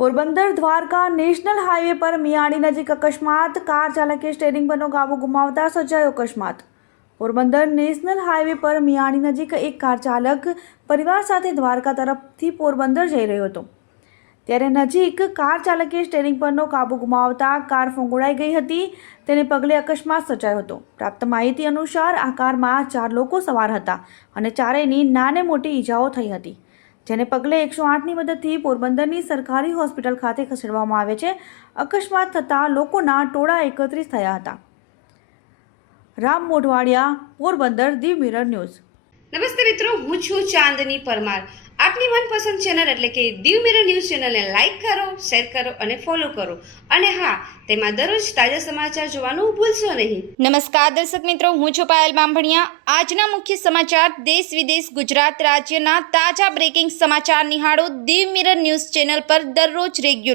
Porbandar Dwarka national highway પર મિયાણી નજીક અકસ્માત, કાર ચાલકે સ્ટીયરિંગ પરનો કાબુ ગુમાવતા સર્જાયો અકસ્માત। પોરબંદર નેશનલ હાઈવે પર મિયાણી નજીક એક કાર ચાલક પરિવાર સાથે દ્વારકા તરફથી પોરબંદર જઈ રહ્યો હતો, ત્યારે નજીક કાર ચાલકે સ્ટીયરિંગ પરનો કાબુ ગુમાવતા કાર ફંગોળાઈ ગઈ હતી। તેને પગલે અકસ્માત સર્જાયો હતો। પ્રાપ્ત માહિતી અનુસાર આ કારમાં 4 લોકો સવાર હતા અને ચારેયની નાને મોટી ઈજાઓ થઈ હતી, જેને પગલે 108ની મદદથી પોરબંદરની સરકારી હોસ્પિટલ ખાતે ખસેડવામાં આવે છે। અકસ્માત થતાં લોકોના ટોળા એકત્રિત થયા હતા। Ram Modhwadia, Porbandar, Diu mirror news. નમસ્તે મિત્રો, હું છું ચાંદની પરમાર। આપની મનપસંદ ચેનલ એટલે કે દીવ મિરર ન્યૂઝ ચેનલને લાઈક કરો, શેર કરો અને ફોલો કરો, અને હા, તેમાં દરરોજ તાજા સમાચાર જોવાનું ભૂલશો નહીં। નમસ્કાર દર્શક મિત્રો, હું છું પાયલ બામભણિયા। આજના મુખ્ય સમાચાર, દેશ વિદેશ, ગુજરાત રાજ્યના તાજા બ્રેકિંગ સમાચાર નિહાળો દીવ મિરર ન્યૂઝ ચેનલ પર દરરોજ રેગ્યુલર।